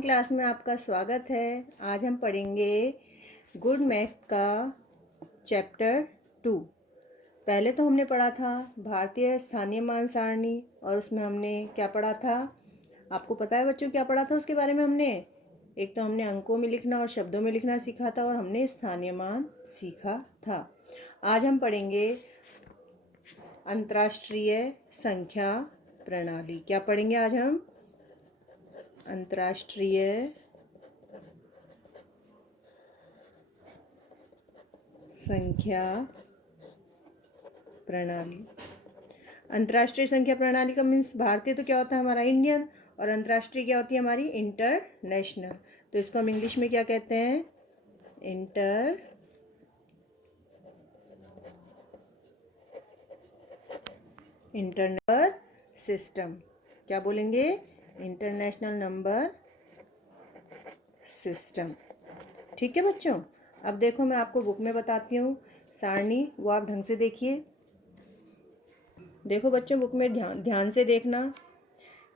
Class में आपका स्वागत है। आज हम पढ़ेंगे गुड मैथ का चैप्टर 2। पहले तो हमने पढ़ा था भारतीय स्थानीय मान सारणी और उसमें हमने क्या पढ़ा था, आपको पता है बच्चों क्या पढ़ा था उसके बारे में? एक तो हमने अंकों में लिखना और शब्दों में लिखना सीखा था और हमने स्थानीय मान सीखा था। आज हम पढ़ेंगे अंतर्राष्ट्रीय संख्या प्रणाली। क्या पढ़ेंगे आज हम? अंतर्राष्ट्रीय संख्या प्रणाली। अंतर्राष्ट्रीय संख्या प्रणाली का मीन्स भारतीय तो क्या होता है हमारा इंडियन, और अंतर्राष्ट्रीय क्या होती है हमारी इंटरनेशनल। तो इसको हम इंग्लिश में क्या कहते हैं? Internal system. क्या बोलेंगे? International number system. ठीक है बच्चों, अब देखो मैं आपको बुक में बताती हूँ सारणी, वो आप ढंग से देखिए। देखो बच्चों, बुक में ध्यान से देखना।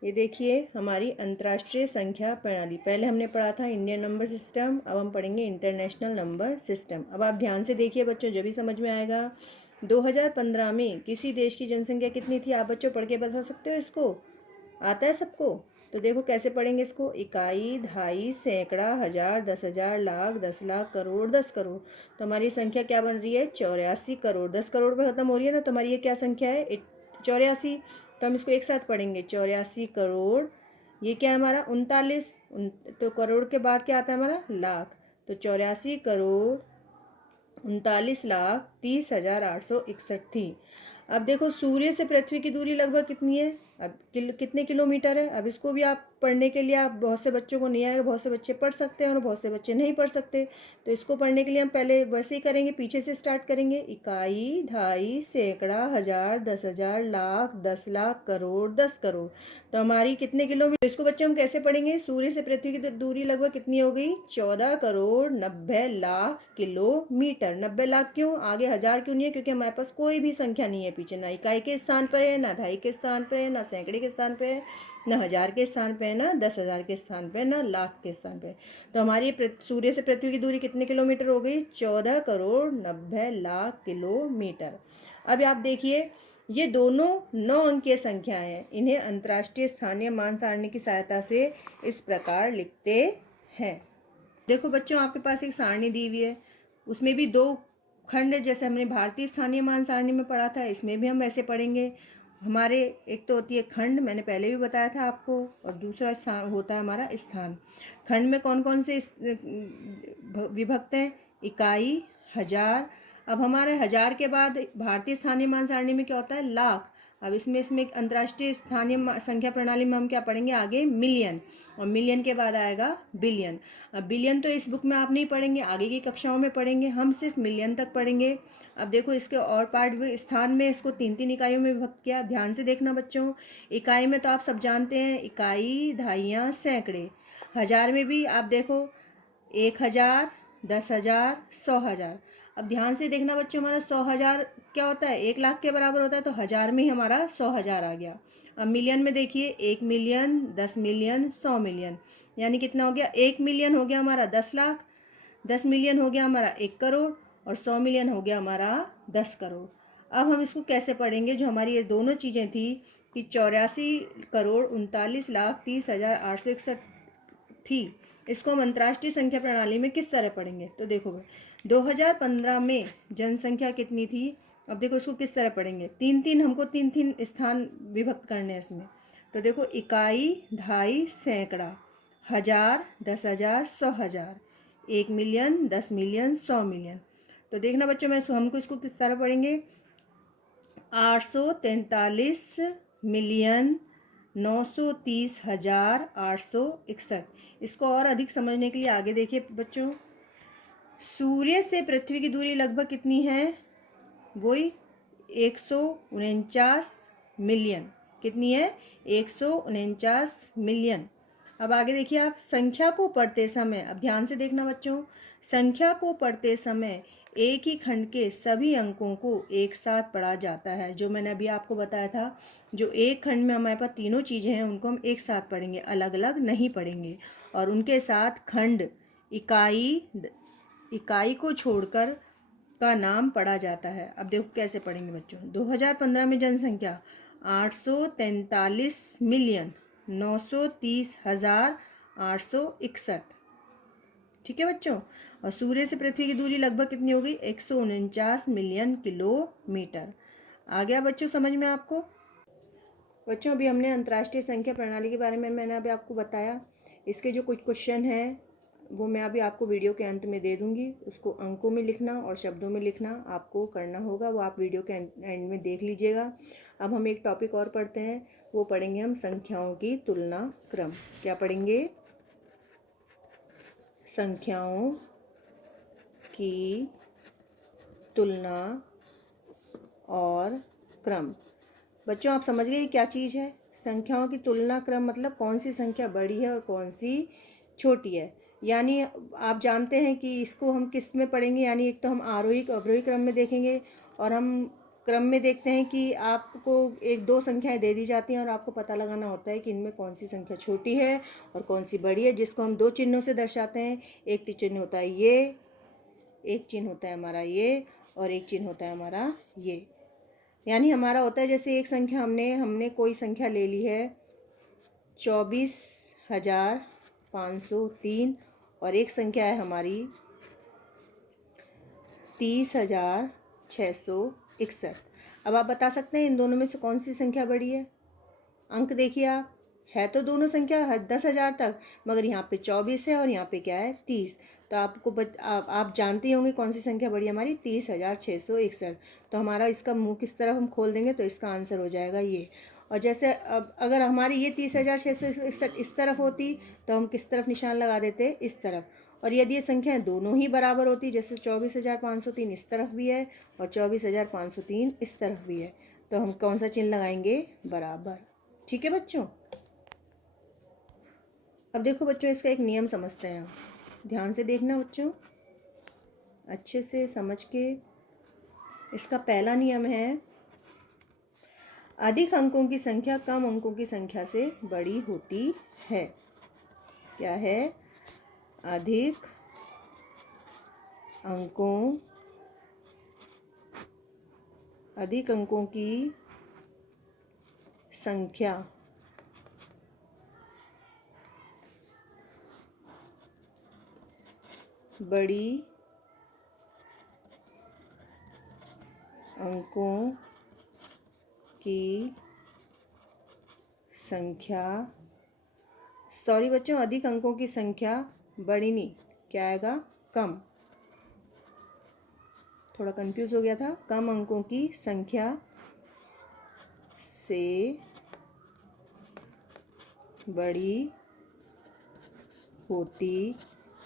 ये देखिए हमारी अंतर्राष्ट्रीय संख्या प्रणाली। पहले हमने पढ़ा था इंडियन नंबर सिस्टम, अब हम पढ़ेंगे इंटरनेशनल नंबर सिस्टम। अब आप ध्यान से देखिए बच्चों, जब भी समझ में आएगा। 2015 में किसी देश की जनसंख्या कितनी थी? आप बच्चों पढ़ के बता सकते हो इसको? आता है सबको? तो देखो कैसे पढ़ेंगे इसको। इकाई, दहाई, सैकड़ा, हजार, 10,000, लाख, 10 लाख, करोड़, 10 करोड़। तो हमारी संख्या क्या बन रही है? 84 करोड़। 10 करोड़ पे खत्म हो रही है ना, तो हमारी ये क्या संख्या है? 84। तो हम इसको एक साथ पढ़ेंगे, 84 करोड़। ये क्या है हमारा? 39। तो करोड़ के बाद क्या आता है हमारा? लाख। तो 84 करोड़ 39,30,861 थी। अब देखो सूर्य से पृथ्वी की दूरी लगभग कितनी है? अब कितने किलोमीटर है? अब इसको भी आप पढ़ने के लिए, आप बहुत से बच्चों को नहीं आएगा, बहुत से बच्चे पढ़ सकते हैं और बहुत से बच्चे नहीं पढ़ सकते। तो इसको पढ़ने के लिए हम पहले वैसे ही करेंगे, पीछे से स्टार्ट करेंगे। इकाई, दहाई, सैकड़ा, हजार, 10,000, लाख, 10 लाख, करोड़, 10 करोड़। तो हमारी कितने किलोमीटर? इसको बच्चों हम कैसे पढ़ेंगे? सूर्य से पृथ्वी की दूरी लगभग कितनी हो गई? 14 करोड़ 90 लाख किलोमीटर। 90 लाख क्यों? आगे हजार क्यों नहीं है? क्योंकि हमारे पास कोई भी संख्या नहीं है पीछे, ना इकाई के स्थान पर है, ना दहाई के स्थान पर है, ना सैकड़े के स्थान पर है, ना हजार के स्थान पर है, ना 10,000 के स्थान पर, ना लाख के स्थान पर। तो हमारी सूर्य से पृथ्वी की दूरी कितने किलोमीटर हो गई? 14 करोड़ 90 लाख किलोमीटर। अब आप देखिए, ये दोनों 9 अंकीय संख्याएं हैं। इन्हें अंतर्राष्ट्रीय स्थानीय मान सारणी की सहायता से इस प्रकार लिखते हैं। देखो बच्चों, आपके पास एक सारणी दी हुई है, उसमें भी 2 खंड, जैसे हमने भारतीय स्थानीय मान सारणी में पढ़ा था, इसमें भी हम ऐसे पढ़ेंगे। हमारे एक तो होती है खंड, मैंने पहले भी बताया था आपको, और दूसरा स्थान होता है हमारा स्थान। खंड में कौन कौन से विभक्त हैं? इकाई, हजार। अब हमारे हजार के बाद भारतीय स्थानीय मान सारणी में क्या होता है? लाख। अब इसमें अंतर्राष्ट्रीय स्थानीय संख्या प्रणाली में हम क्या पढ़ेंगे आगे? मिलियन। और मिलियन के बाद आएगा बिलियन। अब बिलियन तो इस बुक में आप नहीं पढ़ेंगे, आगे की कक्षाओं में पढ़ेंगे, हम सिर्फ मिलियन तक पढ़ेंगे। अब देखो इसके और पार्ट भी, स्थान में इसको 3-3 इकाइयों में विभक्त किया। ध्यान से देखना बच्चों। इकाई में तो आप सब जानते हैं, इकाई, दहाइयाँ, सैकड़े। हजार में भी आप देखो 1,000, 10,000, 100,000। अब ध्यान से देखना बच्चों, हमारा 100,000 क्या होता है? 1 लाख के बराबर होता है, तो हजार में ही हमारा 100,000 आ गया। अब मिलियन में देखिए, 1 मिलियन, 10 मिलियन, 100 मिलियन, यानी कितना हो गया? 1 मिलियन हो गया हमारा 10 लाख, 10 मिलियन हो गया हमारा 1 करोड़, और 100 मिलियन हो गया हमारा 10 करोड़। अब हम इसको कैसे पढ़ेंगे? जो हमारी ये दोनों चीज़ें थी कि 84 करोड़ 39,30,861 थी, इसको हम अंतर्राष्ट्रीय संख्या प्रणाली में किस तरह पढ़ेंगे? तो देखो 2015 में जनसंख्या कितनी थी? अब देखो इसको किस तरह पढ़ेंगे। 3-3 हमको 3-3 स्थान विभक्त करने हैं इसमें। तो देखो इकाई, दहाई, सैकड़ा, हजार, 10,000, 100,000, 1 मिलियन, 10 मिलियन, 100 मिलियन। तो देखना बच्चों, मैं हमको इसको किस तरह पढ़ेंगे? 843 मिलियन 930,861। इसको और अधिक समझने के लिए आगे देखिए बच्चों। सूर्य से पृथ्वी की दूरी लगभग कितनी है? वही 149 मिलियन। कितनी है? 149 मिलियन। अब आगे देखिए आप, संख्या को पढ़ते समय, अब ध्यान से देखना बच्चों, संख्या को पढ़ते समय एक ही खंड के सभी अंकों को एक साथ पढ़ा जाता है। जो मैंने अभी आपको बताया था, जो एक खंड में हमारे पास तीनों चीज़ें हैं उनको हम एक साथ पढ़ेंगे, अलग अलग नहीं पढ़ेंगे। और उनके साथ खंड, इकाई को छोड़कर का नाम पढ़ा जाता है। अब देखो कैसे पढ़ेंगे बच्चों। 2015 में जनसंख्या 843,930,861। ठीक है बच्चों। और सूर्य से पृथ्वी की दूरी लगभग कितनी हो गई? 149 मिलियन किलोमीटर। आ गया बच्चों समझ में आपको? बच्चों अभी हमने अंतर्राष्ट्रीय संख्या प्रणाली के बारे में मैंने अभी आपको बताया। इसके जो कुछ क्वेश्चन हैं वो मैं अभी आपको वीडियो के अंत में दे दूंगी। उसको अंकों में लिखना और शब्दों में लिखना आपको करना होगा, वो आप वीडियो के एंड में देख लीजिएगा। अब हम एक टॉपिक और पढ़ते हैं, वो पढ़ेंगे हम संख्याओं की तुलना क्रम। क्या पढ़ेंगे? संख्याओं की तुलना और क्रम। बच्चों आप समझ गए क्या चीज़ है? संख्याओं की तुलना क्रम मतलब कौन सी संख्या बड़ी है और कौन सी छोटी है। यानी आप जानते हैं कि इसको हम किस में पढ़ेंगे, यानी एक तो हम आरोही अवरोही क्रम में देखेंगे और हम क्रम में देखते हैं कि आपको एक दो संख्याएं दे दी जाती हैं और आपको पता लगाना होता है कि इनमें कौन सी संख्या छोटी है और कौन सी बड़ी है, जिसको हम दो चिन्हों से दर्शाते हैं। एक चिन्ह होता है ये, एक चिन्ह होता है हमारा ये, और एक चिन्ह होता है हमारा ये। यानी हमारा होता है जैसे एक संख्या हमने कोई संख्या ले ली है 24,503 और एक संख्या है हमारी 30,661। अब आप बता सकते हैं इन दोनों में से कौन सी संख्या बड़ी है? अंक देखिए आप, है तो दोनों संख्या 10,000 तक, मगर यहाँ पे 24 है और यहाँ पे क्या है 30। तो आप जानते होंगे कौन सी संख्या बड़ी है हमारी? 30,661। तो हमारा इसका मुंह किस तरफ हम खोल देंगे तो इसका आंसर हो जाएगा ये। और जैसे अब अगर हमारी ये 30,661 इस तरफ होती तो हम किस तरफ निशान लगा देते? इस तरफ। और यदि ये संख्याएं दोनों ही बराबर होती, जैसे 24,503 इस तरफ भी है और 24,503 इस तरफ भी है, तो हम कौन सा चिन्ह लगाएंगे? बराबर। ठीक है बच्चों। अब देखो बच्चों इसका एक नियम समझते हैं हम। ध्यान से देखना बच्चों, अच्छे से समझ के। इसका पहला नियम है, अधिक अंकों की संख्या कम अंकों की संख्या से बड़ी होती है। क्या है? अधिक अंकों की संख्या बड़ी अंकों की संख्या, सॉरी बच्चों, अधिक अंकों की संख्या बड़ी नहीं, क्या आएगा? कम। थोड़ा कंफ्यूज हो गया था। कम अंकों की संख्या से बड़ी होती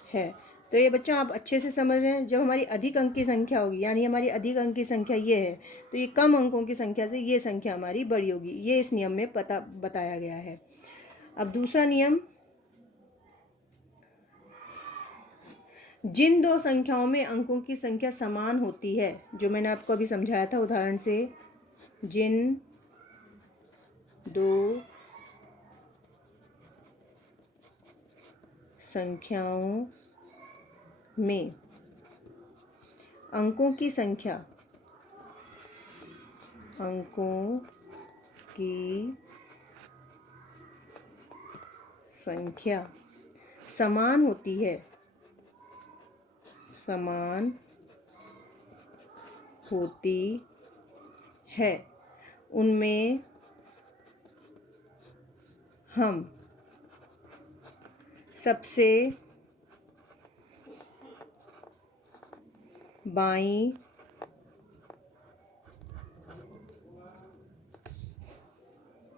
है। तो ये बच्चों आप अच्छे से समझ रहे हैं, जब हमारी अधिक अंक की संख्या होगी, यानी हमारी अधिक अंक की संख्या ये है, तो ये कम अंकों की संख्या से ये संख्या हमारी बड़ी होगी। ये इस नियम में बताया गया है। अब दूसरा नियम, जिन दो संख्याओं में अंकों की संख्या समान होती है, जो मैंने आपको अभी समझाया था उदाहरण से, जिन दो संख्याओं में अंकों की संख्या समान होती है, उनमें हम सबसे बाईं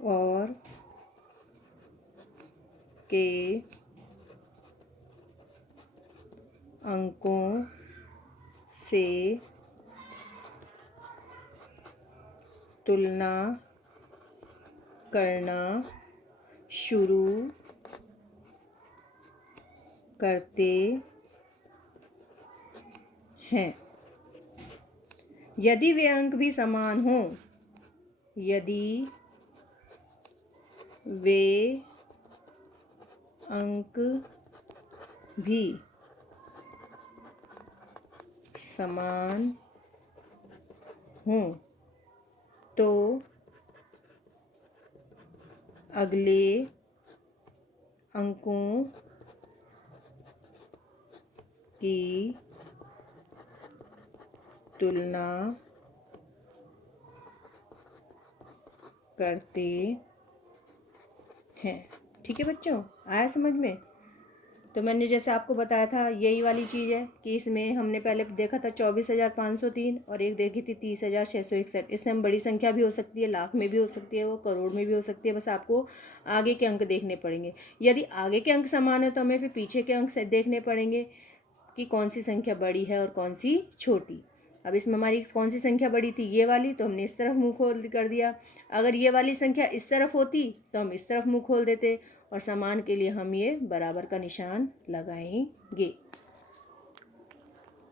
ओर के अंकों से तुलना करना शुरू करते हैं। यदि वे अंक भी समान हों, यदि वे अंक भी समान हों तो अगले अंकों की तुलना करते हैं। ठीक है बच्चों, आया समझ में? तो मैंने जैसे आपको बताया था यही वाली चीज़ है कि इसमें हमने पहले देखा था 24,503 और एक देखी थी 30,661। इससे हम बड़ी संख्या भी हो सकती है, लाख में भी हो सकती है, वो करोड़ में भी हो सकती है। बस आपको आगे के अंक देखने पड़ेंगे। यदि आगे के अंक समान है तो हमें फिर पीछे के अंक देखने पड़ेंगे कि कौन सी संख्या बड़ी है और कौन सी छोटी। अब इसमें हमारी कौन सी संख्या बड़ी थी, ये वाली, तो हमने इस तरफ मुंह खोल कर दिया। अगर ये वाली संख्या इस तरफ होती तो हम इस तरफ मुंह खोल देते, और समान के लिए हम ये बराबर का निशान लगाएंगे।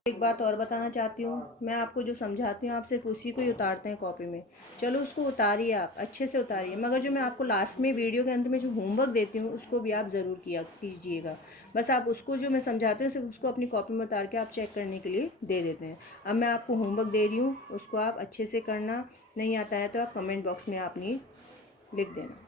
एक बात और बताना चाहती हूँ, मैं आपको जो समझाती हूँ आप सिर्फ उसी को ही उतारते हैं कॉपी में। चलो उसको उतारिए, आप अच्छे से उतारिए, मगर जो मैं आपको लास्ट में वीडियो के अंत में जो होमवर्क देती हूँ उसको भी आप ज़रूर किया कीजिएगा। बस आप उसको जो मैं समझाती हूँ सिर्फ उसको अपनी कॉपी में उतार के आप चेक करने के लिए दे देते हैं। अब मैं आपको होमवर्क दे रही हूँ, उसको आप अच्छे से करना। नहीं आता है तो आप कमेंट बॉक्स में आप नहीं लिख देना।